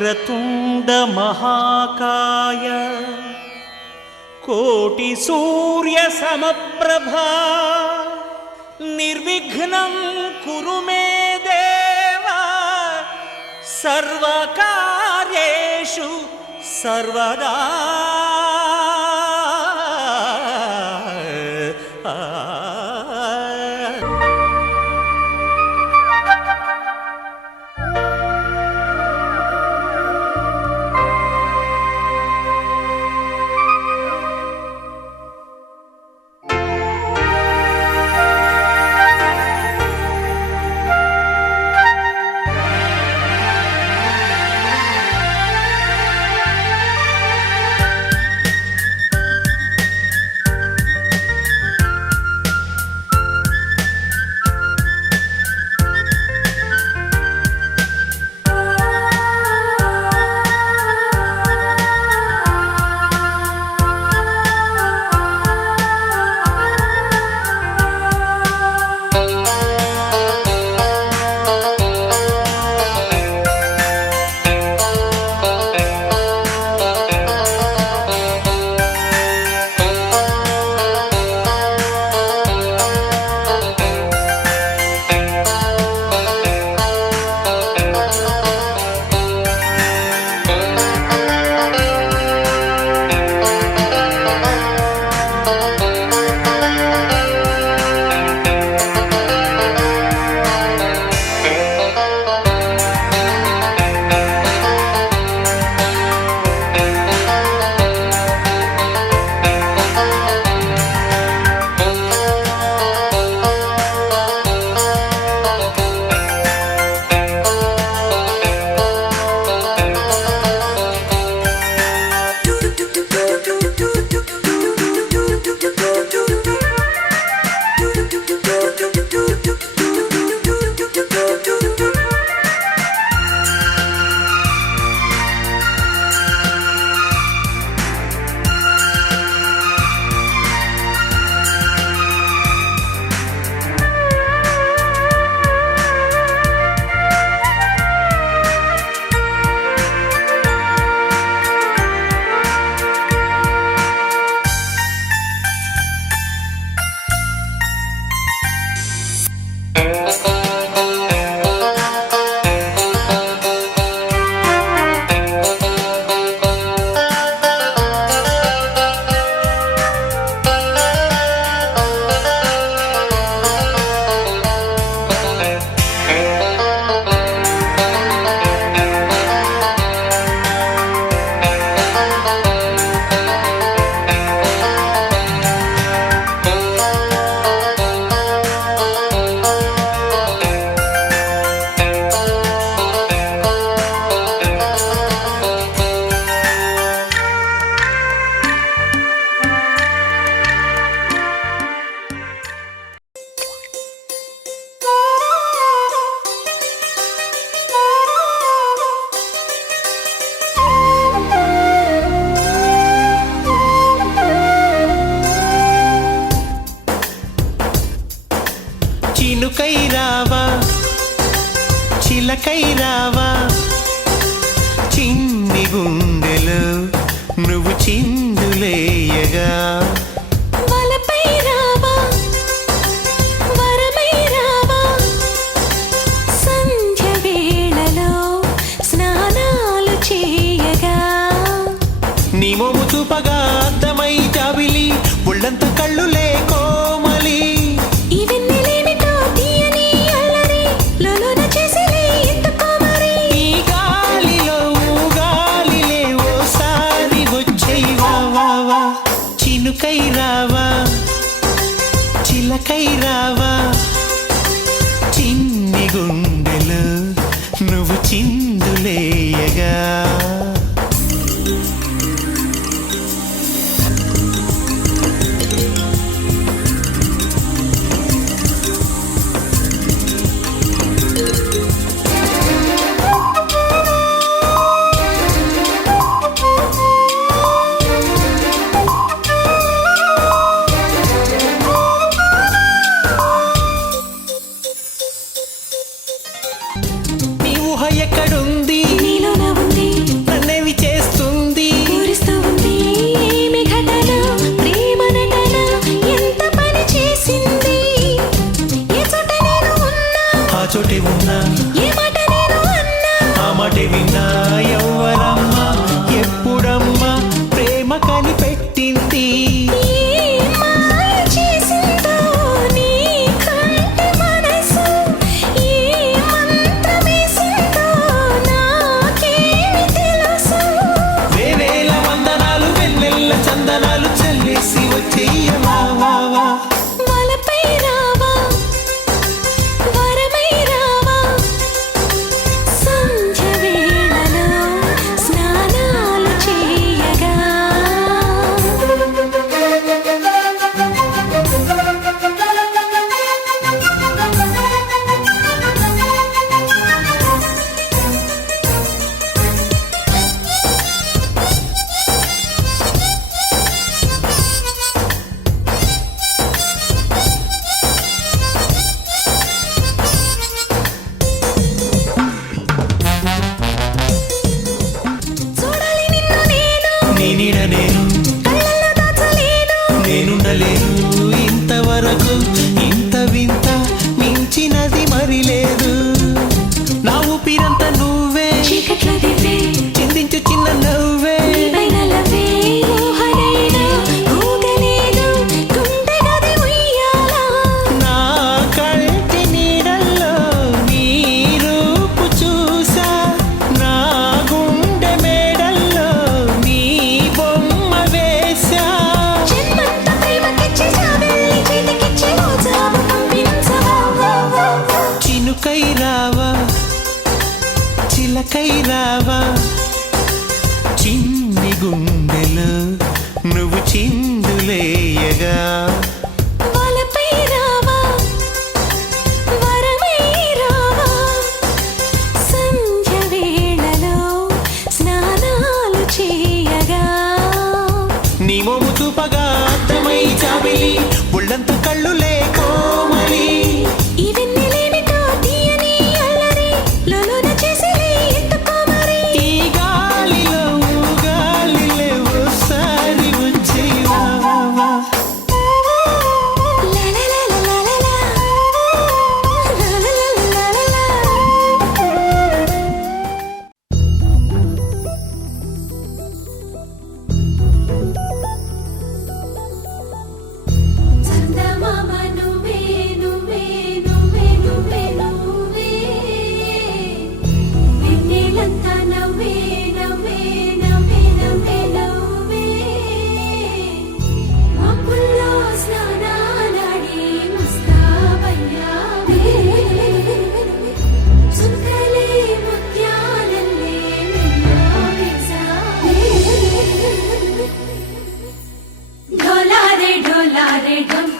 వక్రతుండ మహాకాయ కోటి సూర్య సమప్రభా నిర్విఘ్నం కురు మే దేవా సర్వకార్యేషు సర్వదా. చినుకై రావా చిలకై రావా చిన్ని గుండెలో నువ్వు చిందులేయగా వలపై రావా వరమై రావా సంధ్య వేళలో స్నానాలు చేయగా నీ మోము చూపగా అద్దమై జాబిలి ఒళ్ళంత కళ్ళు లేకోమలి ఇవన్నీ లేమిటో తీయని అల్లరి లోలోన చేసిలే ఎందుకో మరి నీ నీడ నేను కళ్ళల్లో దాచలేను. నేనుండలేను ఇంతవరకు ఇంత వింత మించినది మరి లేదు నా ఊపిరంతా నువ్వే చీకట్లో దివ్వే చిందించు చిన్న నవ్వే నీపైన లవ్వే. ఊహనైనా ఊగలేను గుండె గది ఉయ్యాల. నా కంటి నీడల్లో నీ రూపు చూసా నా గుండె మేడల్లో నీ బొమ్మ వేసా జన్మంత ప్రేమకిచ్చి జాబిల్లి చేతికిచ్చి ఓ జాబు పంపించవా. చినుకై రావా చిలకై రావా చిన్ని గుండెలు నువ్వు చిందులేయగా వలపై రావా వరమై రావా. సంధ్య వేళలో స్నానాలు చేయగా నీ మోము చూపగా అర్థమై చాబిలి ఒళ్ళంత కళ్ళు లేకోమలి ఈ వెన్నెలేమిటో తీయని అల్లరి లోలోన చేసిలే ఎందుకో మరి. ఈ గాలిలో గాలిలే ఓసారి వచ్చేవా లలలలలలలా. లలలలలలలా. చందమామ నువ్వే నువ్వే నువ్వే నువ్వే నువ్వే. వెన్నెలంతా నవ్వే నవ్వే నవ్వే నవ్వే నవ్వే. మబ్బుల్లో స్నానాలాడి ముస్తాబయ్యావే. చుక్కలే ముత్యాలల్లే మెల్లో వేశావే. ఢోలారే ఢోలారే ఢమ్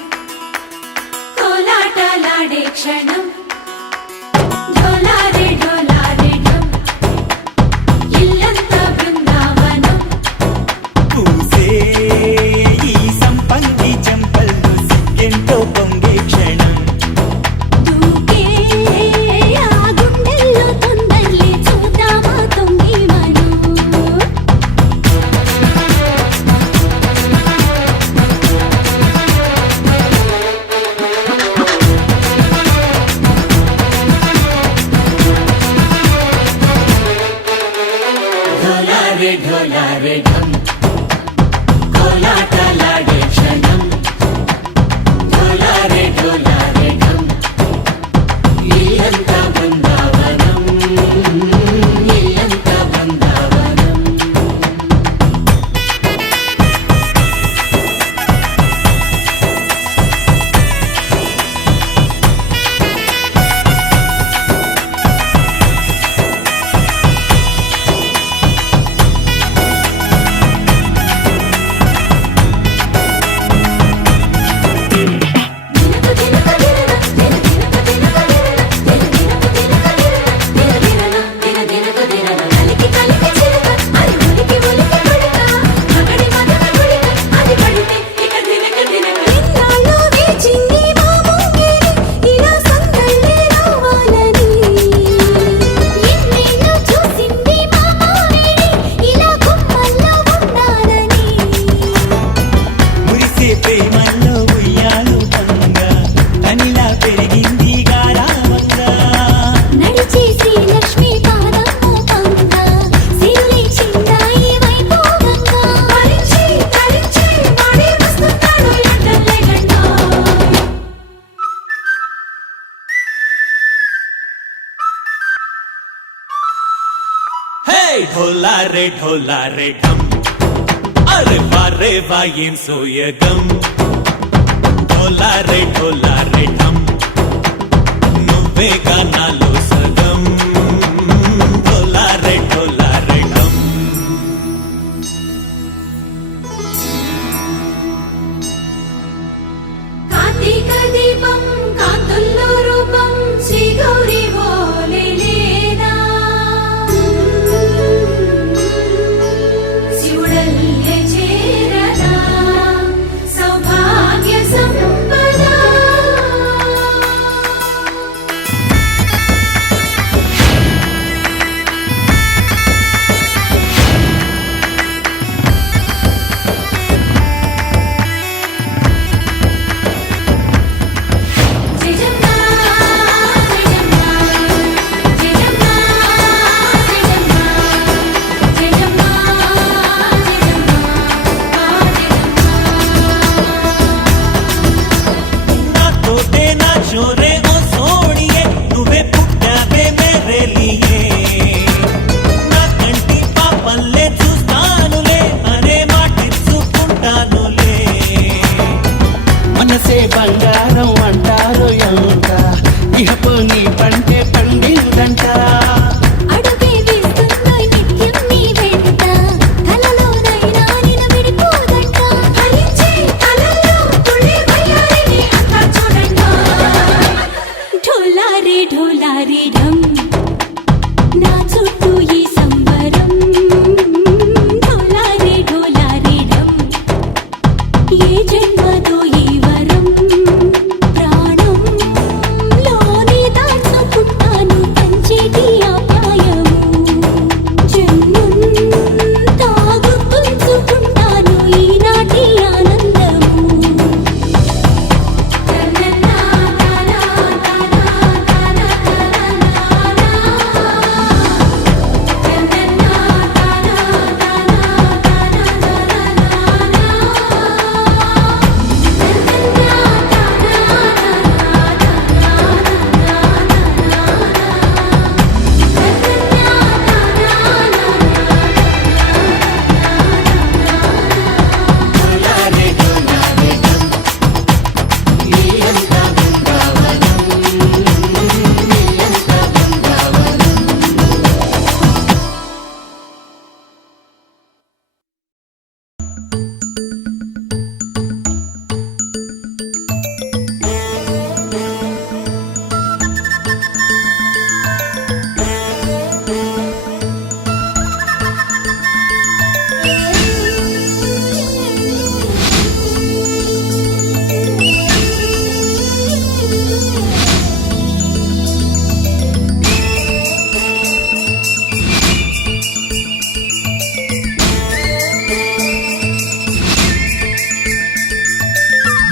కోలాటలాడే క్షణం. ఢోలారే ఢోలారే ఢమ్ ఇల్లంతా బృందావనం. పూసే ఈ సంపంగి చెంపల్లో సిగ్గెంతో పొంగే క్షణం. దూకే ఆ గుండెల్లో తొందరలే చూద్దామా తొంగి మనం. ఢోలారే ఢోలారే ఢమ్ కోలాటలాడే క్షణం. ఢోలారే ఢోలారే ఢమ్ ఇల్లంతా బృందావనం. ఇల్లంతా బృందావనం. ढोला रे ढम अरे वारे वायें सोयगम ढोला रे ढम నువ్వే గానాలో సగం ढोला रे ढम కార్తీక దీపం కాంతుల్లో రూపం శ్రీ గౌరీ బోలే లేనా శివుడల్లే చేరదా సౌభాగ్య సంపద రేపు నీ పంటే పండిందంట. అడుగే వేస్తుందోయ్ నిత్యం నీ వెంట కలలోనైనా నిన్ను విడిపోదంట. హరించే కలల్లో తుళ్ళే వయ్యారిని అంతా చూడండోయ్. ఢోలారే ఢోలారే ఢమ్ నా చుట్టూ ఈ సంబరం. ఢోలారే ఢోలారే ఢమ్ ఏ జన్మదో ఈ వరం. ప్రాణంలోనే దాచుకుంటాను పంచేటి ఆప్యాయము. జన్మంతా గుర్తుంచుకుంటాను ఈనాటి ఆనందము.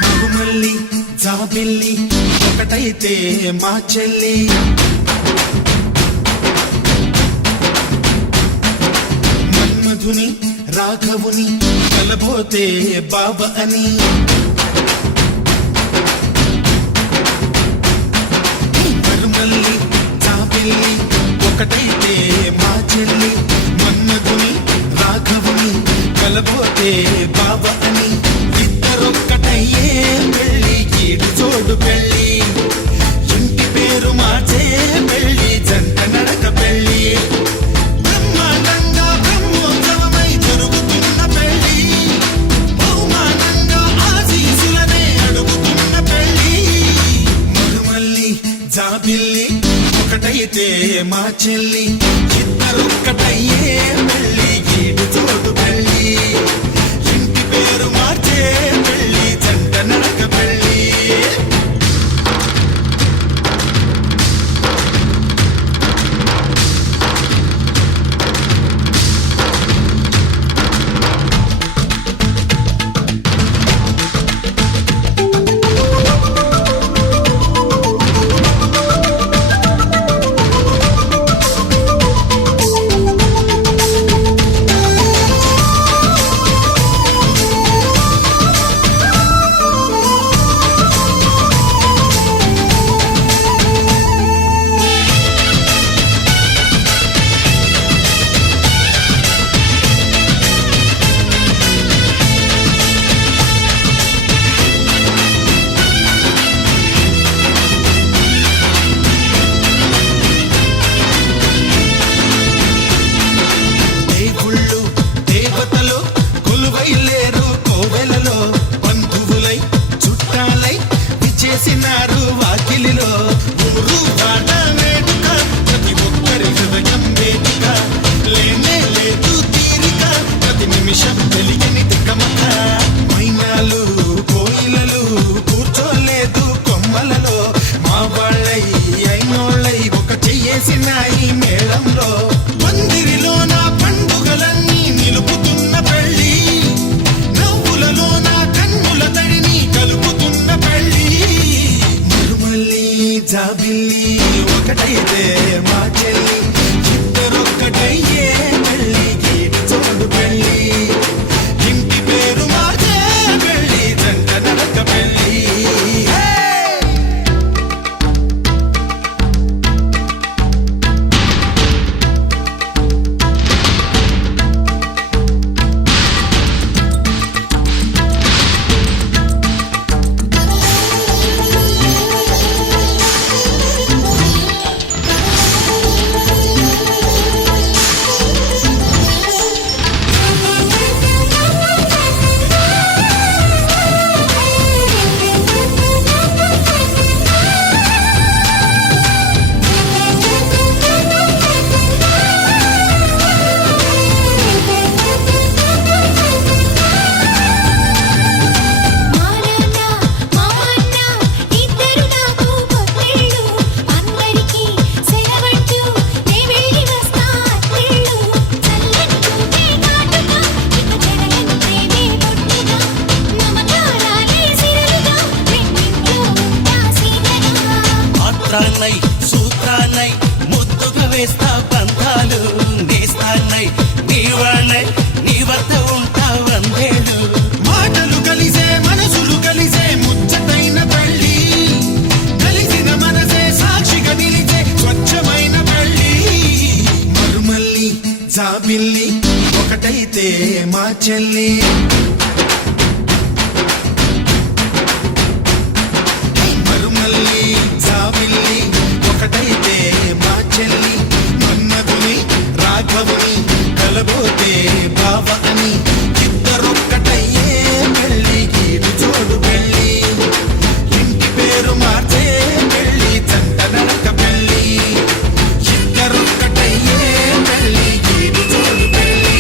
మగుమల్లి జాబిల్లి ఒకటైతే మా చెల్లి. మన్మధుని రాఘవుని కలబోతే బాబ అని. మరుమల్లి జాబిల్లి ఒకటైతే మా చెల్లి. మన్మధుని రాఘవుని కలబోతే బాబ అని. ఇద్దరొక్కటయ్యే పెళ్ళి ఈడు జోడు పెళ్ళి. ఇంటి పేరు మార్చే పెళ్ళి జంట నడక పెళ్ళి. బ్రహ్మాండంగా బ్రహ్మోత్సవమై జరుగుతున్న పెళ్ళి. బహుమానంగా ఆశీసులనే అడుగుతున్న పెళ్ళి. మరుమల్లి జాబిల్లి ఒకటైతే మా చెల్లి. ఇద్దరొక్కటయ్యే పెళ్ళి ఈడు జోడు పెళ్ళి. ఇంటి పేరు మార్చే పెళ్ళి జంట నడక పెళ్ళి. దేవుళ్ళు దేవతలు కొలువైలేరు కోవెలలో. బంధువులై చుట్టాలై విచ్చేసినారు వాకిలిలో. ఊరు వాడ వేడుక ప్రతి ఒక్కరి హృదయం వేదిక. లేనే లేదు తీరిక ప్రతి నిమిషం తెలియని తిక్కమక. మైనాలు కోయిలలు కూర్చోలేదు కొమ్మలలో. మా వాళ్ళై అయినోళ్ళై ఒక చెయ్యేసినాయి మేళంలో. మందిరిలో నా పండుగలన్నీ నిలుపుతున్న పెళ్ళి. నవ్వులలో నా కన్నుల తడిని కలుపుతున్న పెళ్ళి. మరుమల్లి జాబిల్లి ఒకటైతే మా చెల్లి. ఇద్దరొక్కటయ్యే పెళ్ళి ఈడు జోడు పెళ్ళి. ఇంటి పేరు మార్చే పెళ్ళి జంట నడక పెళ్ళి. మంత్రాన్నై సూత్రాన్నై ముద్దుగా వేస్తా బంధాలు నేస్తాన్నై నీ వాళ్ళై నీ వద్ద ఉంటా వందేళ్ళు మాటలు కలిసే మనసులు కలిసే ముచ్చటైన పెళ్ళి కలిసిన మనసే సాక్షిగా నిలిచే స్వచ్ఛమైన పెళ్ళి మరుమల్లి జాబిల్లి ఒకటైతే మా చెల్లి మరుమల్లి జాబిల్లి ఒకటైతే మా చెల్లి మన్మధుని రాఘవుని కలబోతే బావ అని ఇద్దరొక్కటయ్యే పెళ్ళి గీడు జోడు పెళ్ళి ఇంటి పేరు మార్చే పెళ్ళి జంట నడక పెళ్ళి ఇద్దరొక్కటయ్యే పెళ్ళి గీడు జోడు పెళ్ళి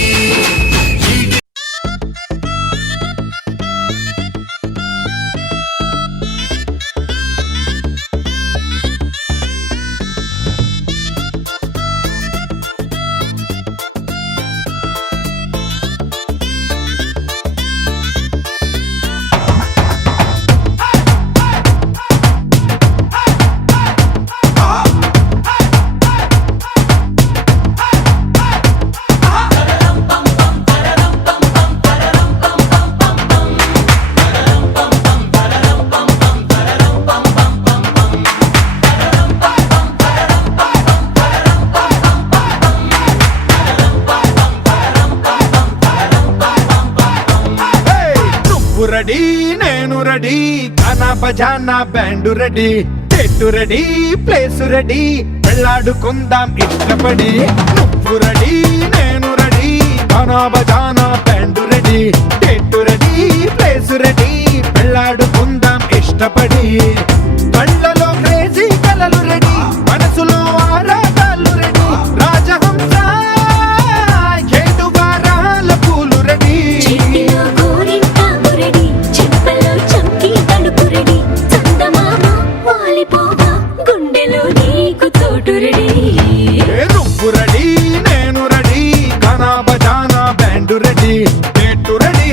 నువ్వు రెడీ నేను రెడీ గానా బజానా బ్యాండు రెడీ చెట్టు రెడీ ప్లేస్ రెడీ వెళ్ళాడుకుందాం ఇష్టపడి నువ్వు రెడీ నేను రెడీ గానా బజానా బ్యాండు రెడీ చెట్టు రెడీ ప్లేస్ రెడీ వెళ్ళాడుకుందాం ఇష్టపడి కళ్ళలో క్రేజీ కలలు రెడీ మనసులో ఆరాటాలు రెడీ రాజహంస ఏడు వారాల పూలు రెడీ చేతిలో గోరింటాకు రెడీ చెంపలో చంకీ తలుపు రెడీ చందమామ వాలిపోగా గుండెలో నీకు తోటు రెడీ నువ్వు రెడీ నేను రెడీ గానా బజానా బ్యాండు రెడీ చెట్టు రెడీ